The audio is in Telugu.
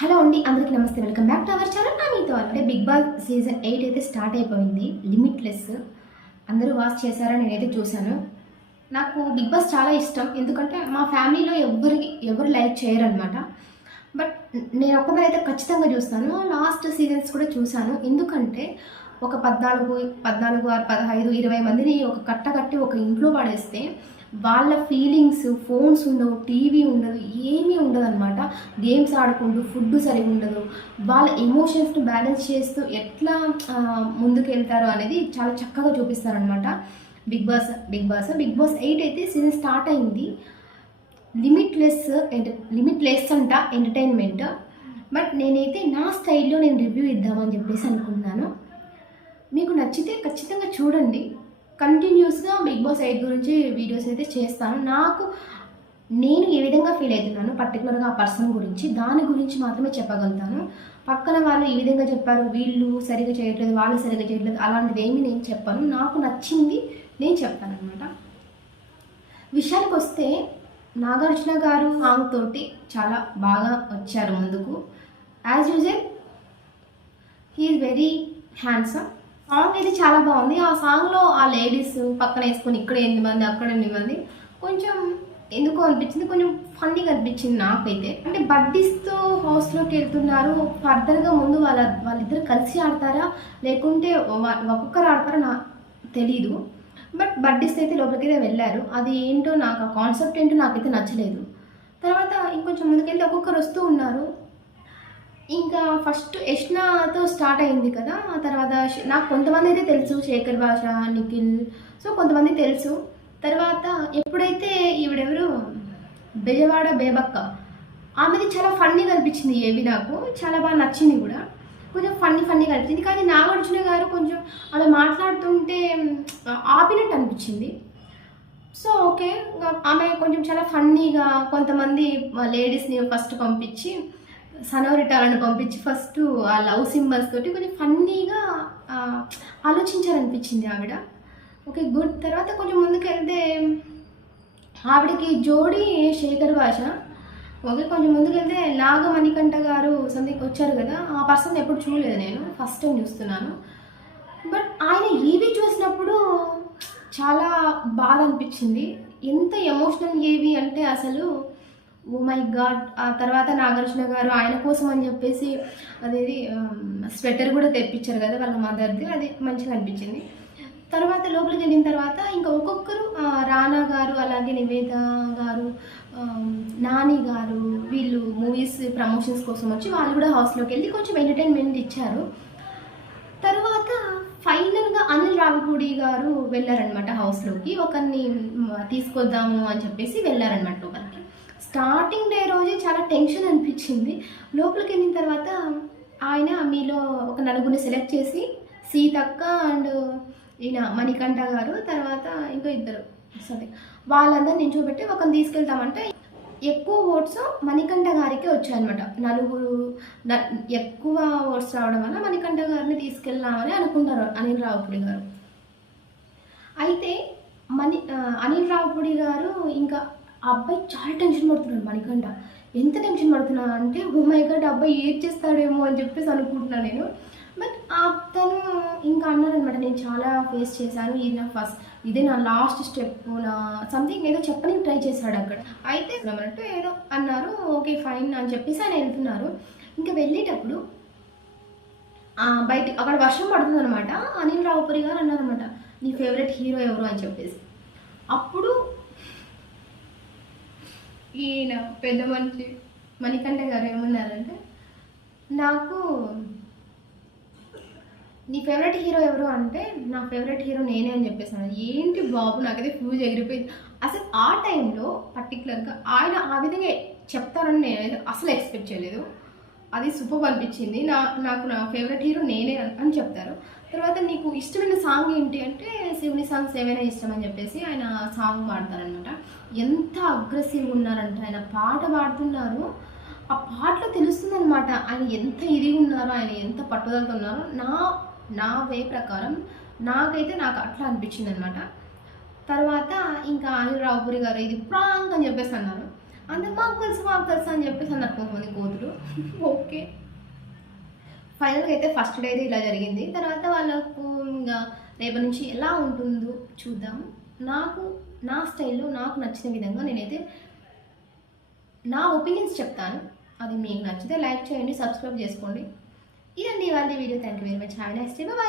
హలో అండి, అందరికీ నమస్తే. Welcome back to our channel. నా మీతో అంటే బిగ్ బాస్ సీజన్ 8 అయితే స్టార్ట్ అయిపోయింది. లిమిట్లెస్ అందరూ వాచ్ చేశారని నేనైతే చూశాను. నాకు బిగ్ బాస్ చాలా ఇష్టం. ఎందుకంటే మా ఫ్యామిలీలో ఎవరు లైక్ చేయరనమాట. బట్ నేను ఒక్కదాన్ని అయితే ఖచ్చితంగా చూస్తాను. లాస్ట్ సీజన్స్ కూడా చూశాను. ఎందుకంటే ఒక 14, 15, 20 మందిని ఒక కట్టకట్టి ఒక ఇంట్లో పడేస్తే వాళ్ళ ఫీలింగ్స్, ఫోన్స్ ఉండవు, టీవీ ఉండదు, ఏమీ ఉండదన్నమాట. గేమ్స్ ఆడుకుంటూ ఫుడ్ సరిగా ఉండదు. వాళ్ళ ఎమోషన్స్ని బ్యాలెన్స్ చేస్తూ ఎట్లా ముందుకు వెళ్తారో అనేది చాలా చక్కగా చూపిస్తారనమాట బిగ్ బాస్ 8 అయితే సీజన్ స్టార్ట్ అయింది. లిమిట్లెస్ అంట ఎంటర్టైన్మెంట్. బట్ నేనైతే నా స్టైల్లో నేను రివ్యూ ఇద్దామని చెప్పేసి అనుకుంటున్నాను. మీకు నచ్చితే ఖచ్చితంగా చూడండి. కంటిన్యూస్గా బిగ్ బాస్ 8 గురించి వీడియోస్ అయితే చేస్తాను. నేను ఏ విధంగా ఫీల్ అవుతున్నాను పర్టికులర్గా ఆ పర్సన్ గురించి, దాని గురించి మాత్రమే చెప్పగలుగుతాను. పక్కన వాళ్ళు ఈ విధంగా చెప్పారు, వీళ్ళు సరిగా చేయట్లేదు, వాళ్ళు సరిగా చేయట్లేదు, అలాంటిది ఏమీ నేను చెప్పాను. నాకు నచ్చింది నేను చెప్తాను అనమాట. విషయానికి వస్తే నాగార్జున గారు సాంగ్ తోటి చాలా బాగా వచ్చారు ముందుకు. As usual he is very handsome. Song అయితే చాలా బాగుంది. ఆ సాంగ్లో ఆ లేడీస్ పక్కన వేసుకొని ఇక్కడ 8 మంది అక్కడ 8 మంది కొంచెం ఎందుకో అనిపించింది, కొంచెం ఫన్నీగా అనిపించింది నాకైతే. అంటే బడ్డీస్తో హౌస్లోకి వెళ్తున్నారు. ఫర్దర్గా ముందు వాళ్ళిద్దరు కలిసి ఆడతారా లేకుంటే ఒక్కొక్కరు ఆడతారా తెలీదు. బట్ బడ్డీస్ అయితే లోపలికి వెళ్ళారు. అది ఏంటో నాకు ఆ కాన్సెప్ట్ ఏంటో నాకైతే నచ్చలేదు. తర్వాత ఇంకొంచెం ముందుకెళ్ళి ఒక్కొక్కరు వస్తూ ఉన్నారు. ఇంకా ఫస్ట్ యష్నాతో స్టార్ట్ అయింది కదా. ఆ తర్వాత నాకు కొంతమంది అయితే తెలుసు, శేఖర్ భాష, నిఖిల్, సో కొంతమంది తెలుసు. తర్వాత ఎప్పుడైతే ఈవిడెవరు బెజవాడ బేబక్క, ఆమెది చాలా ఫన్నీగా అనిపించింది. ఏవి నాకు చాలా బాగా నచ్చింది కూడా, కొంచెం ఫన్నీగా అనిపించింది. కానీ నాగార్జున గారు కొంచెం ఆమె మాట్లాడుతుంటే ఆపినట్టు అనిపించింది. సో ఓకే, ఆమె కొంచెం చాలా ఫన్నీగా కొంతమంది లేడీస్ని ఫస్ట్ పంపించి సనోరిటాలను పంపించి ఫస్ట్ ఆ లవ్ సింబల్స్ తోటి కొంచెం ఫన్నీగా ఆలోచించారనిపించింది ఆవిడ. Okay good. తర్వాత కొంచెం ముందుకు వెళ్తే ఆవిడకి జోడీ శేఖర్ భాష. ఓకే, కొంచెం ముందుకు వెళ్తే నాగమణికంఠ గారు సంథింగ్ వచ్చారు కదా. ఆ పర్సన్ ఎప్పుడు చూడలేదు, నేను ఫస్ట్ టైం చూస్తున్నాను. బట్ ఆయన ఈవీ చూసినప్పుడు చాలా బాధ అనిపించింది. ఎంత ఎమోషనల్ ఏవి అంటే అసలు ఓ మై గాడ్. ఆ తర్వాత నాగార్జున గారు ఆయన కోసం అని చెప్పేసి అదేది స్వెటర్ కూడా తెప్పించారు కదా వాళ్ళ మదర్ది, అది మంచిగా అనిపించింది. తర్వాత లోపలికి వెళ్ళిన తర్వాత ఇంకా ఒక్కొక్కరు రానా గారు, అలాగే నివేద గారు, నాని గారు, వీళ్ళు మూవీస్ ప్రమోషన్స్ కోసం వచ్చి వాళ్ళు కూడా హౌస్లోకి వెళ్ళి కొంచెం ఎంటర్టైన్మెంట్ ఇచ్చారు. తర్వాత ఫైనల్గా అనిల్ రావిపూడి గారు వెళ్ళారనమాట హౌస్లోకి. ఒకరిని తీసుకొద్దాము అని చెప్పేసి వెళ్ళారనమాట లోపలికి. స్టార్టింగ్ డే రోజే చాలా టెన్షన్ అనిపించింది. లోపలికి వెళ్ళిన తర్వాత ఆయన మీలో ఒక నలుగురిని సెలెక్ట్ చేసి, సీతక్క అండ్ ఈయన మణికంఠ గారు, తర్వాత ఇంకో ఇద్దరు సరే వాళ్ళందరినీ నించోబెట్టి ఒకరిని తీసుకెళ్తామంటే ఎక్కువ ఓట్స్ మణికంఠ గారికి వచ్చాయన్నమాట. నలుగురు ఎక్కువ ఓట్స్ రావడం వల్ల మణికంఠ గారిని తీసుకెళ్దామని అనుకున్నారు అనిల్ రావిపూడి గారు. అయితే అనిల్ రావిపూడి గారు ఇంకా ఆ అబ్బాయి చాలా టెన్షన్ పడుతున్నాడు. మణికంఠ ఎంత టెన్షన్ పడుతున్నా అంటే ఓ మై గాడ్ అబ్బాయి ఏం చేస్తాడేమో అని చెప్పేసి అనుకుంటున్నాను నేను. బట్ తను ఇంకా అన్నారనమాట, నేను చాలా ఫేస్ చేశాను, ఇదే నా లాస్ట్ స్టెప్, నా సంథింగ్ ఏదో చెప్పడానికి ట్రై చేశాడు అక్కడ. అయితే అన్నట్టు ఏదో అన్నారు. ఓకే ఫైన్ అని చెప్పేసి ఆయన వెళ్తున్నారు. ఇంకా వెళ్ళేటప్పుడు బయట అక్కడ వర్షం పడుతుంది అనమాట. అనిల్ రావుపురి గారు అన్నారనమాట, నీ ఫేవరెట్ హీరో ఎవరు అని చెప్పేసి. అప్పుడు ఈయన పెద్ద మనిషి మణికంఠ గారు ఏమన్నారంటే, నాకు నీ ఫేవరెట్ హీరో ఎవరు అంటే, నా ఫేవరెట్ హీరో నేనే అని చెప్పేసాను. ఏంటి బాబు, నాకైతే ఫ్యూజ్ ఎగిరిపోయింది. అసలు ఆ టైంలో పర్టికులర్గా ఆయన ఆ విధంగా చెప్తారని నేనైతే అసలు ఎక్స్పెక్ట్ చేయలేదు. అది సూపర్ అనిపించింది. నాకు నా ఫేవరెట్ హీరో నేనే అని చెప్తారు. తర్వాత నీకు ఇష్టమైన సాంగ్ ఏంటి అంటే, శివుని సాంగ్స్ ఏమైనా ఇష్టం అని చెప్పేసి ఆయన సాంగ్ పాడతారనమాట. ఎంత అగ్రెసివ్గా ఉన్నారంటే ఆయన పాట పాడుతున్నారు. ఆ పాటలో తెలుస్తుంది అనమాట ఆయన ఎంత ఇదిగా ఉన్నారో, ఆయన ఎంత పట్టుదలతో ఉన్నారో. నా వే ప్రకారం నాకు అట్లా అనిపించింది అనమాట. తర్వాత ఇంకా అనిల్ రావుపూరి గారు ఇది ప్రాంక్ అని చెప్పేసి అన్నారు. అందరు మాకు తెలుసు అని చెప్పేసి అన్నారు కొంతమంది కోతులు. ఓకే, ఫైనల్గా అయితే ఫస్ట్ డే అయితే ఇలా జరిగింది. తర్వాత వాళ్ళకు ఇంకా రేపటి నుంచి ఎలా ఉంటుందో చూద్దాం. నాకు నా స్టైల్లో నాకు నచ్చిన విధంగా నేనైతే నా ఒపీనియన్స్ చెప్తాను. అది మీకు నచ్చితే లైక్ చేయండి, సబ్స్క్రైబ్ చేసుకోండి. ఇదండి ఇవాళ video. Thank you very much. Have a nice day. Bye.